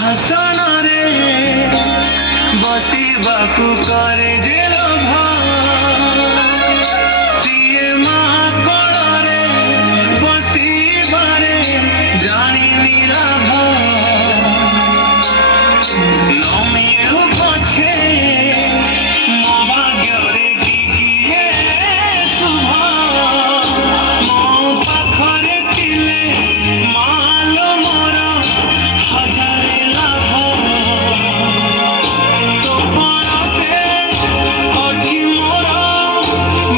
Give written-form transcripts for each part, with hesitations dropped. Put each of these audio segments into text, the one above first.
ହାସନରେ ବସିବାକୁ କରେ ଯେ ଲୋଭ ସିଏ ମାକଡ଼ରେ ବସିବାରେ ଜାଣିନି ଲାଭ ନ ମିଳୁ ପଛେ ମୋ ଭାଗ୍ୟରେ ଟିକିଏ ଶୁଭ ମୋ ପାଖରେ ଥିଲେ ମାଲୋ ମୋର ହଜାରେ ଲାଭ ତୋ ପଣତେ ଅଛି ମୋର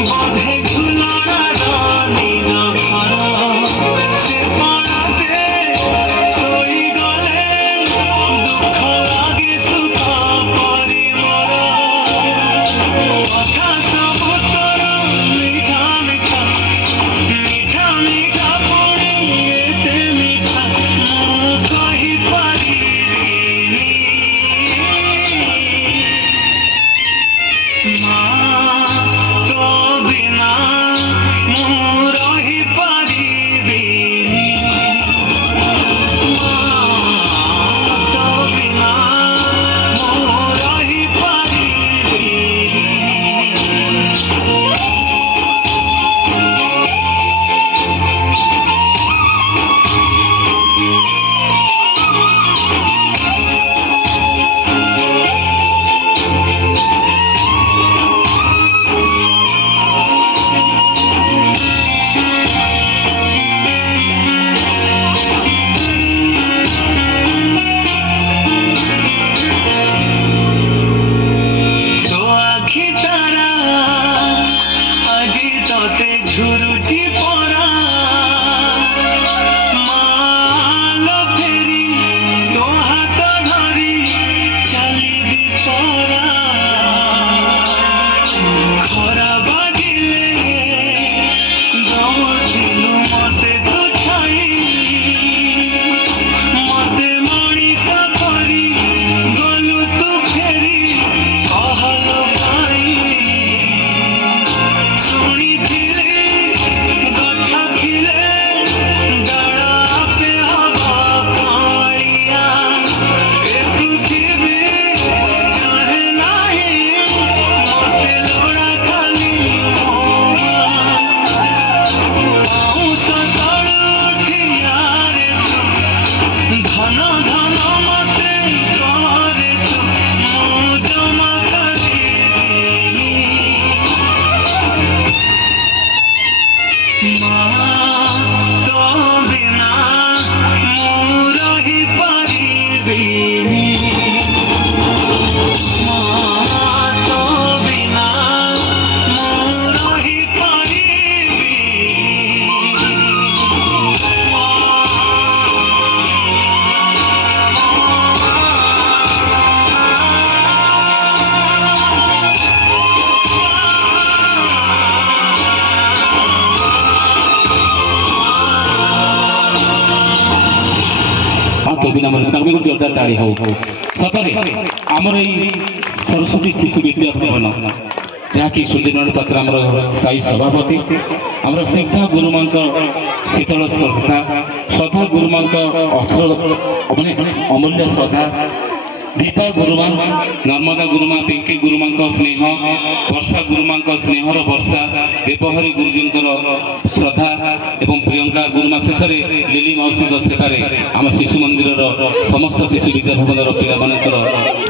ବୋଧେ ଝୁଲଣାର ନିଦ ଘର ସେ ପଣତେ ଶୋଇଗଲେ ଦୁଃଖ ଲାଗେ ସୁଖ ପରି ମୋର କଥା ସବୁ ତୋର ମିଠା ମିଠା ମିଠା ମିଠା ପୁଣି ଏତେ ମିଠା ମୁଁ କହିପାରିବିନି ମା ତୋ ବିନା ମୁଁ ରହିପାରିବିନି ମା ତୋ ବିନା ମୁଁ ରହିପାରିବିନି तो आखि तारा आजी तोते झुरुची परा मालो फेरी तो हाथ धरी चलिबी परा खरा बाजिले दौथिलु मते तू छाई मते मଣିଷ କରି ଗଲୁ ତୁ ଫେରି कहलो काई ଶୁଣିଥିଲି ଗଛ ଥିଲେ ଡାଳ ଆପେ ହବ କାଳିଆ ଏ ପୃଥିବୀ ଚାହେଁ ନାହିଁ ମତେ ଲୋଡ଼ା ଖାଲି ମୋ ପାଉଁଶ ତଳୁ ଠିଆରେ ତୁ ଧନ ଧନ ମତେ କରେ ତୁ ମୁଁ ଜମା କରିବିନି ମା ତୋ ବିନା ମୁଁ ରହିପାରିବିନି ମା ତୋ ବିନା ମୁଁ ରହିପାରିବିନି तो बिना मन तक में जोरदार ताली हो सतरे हमर ई सरस्वती शिशु विद्या भवन जहाँकि सूर्यनारायण पात्र आमर स्थायी सभापति आमर स्निग्धा गुरुमांक शीतल श्रद्धा श्रद्धा गुरुमांक असल माने अमूल्य श्रद्धा दीपा गुरुमा नर्मदा गुरुमा पिंकी गुरुमा स्नेह वर्षा गुरुमा स्नेहर वर्षा देवहरी गुरुजी श्रद्धा एवं प्रियंका गुरुमा शेष लिली मौसी सेवार आम शिशु मंदिर समस्त शिशु विद्या भवन पिला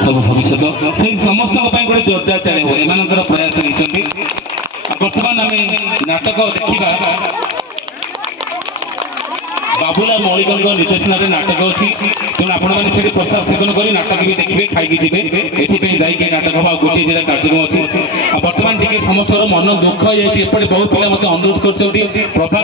सब भविष्य से समस्त गोटे जोरदार ताली हो एम प्रयास नहीं बर्तमान आम नाटक देखा बाबूलाल मौलिक निर्देशन नाटक अच्छी तेणु आपण मैंने प्रसाद सेवन कर नाटक भी देखिए खाई जी एथपाई दायी नाटक हम गोटे जिला कार्यक्रम अच्छी बर्तमान टी समस्त मन दुख हो जाए बहुत पिला अनुरोध कर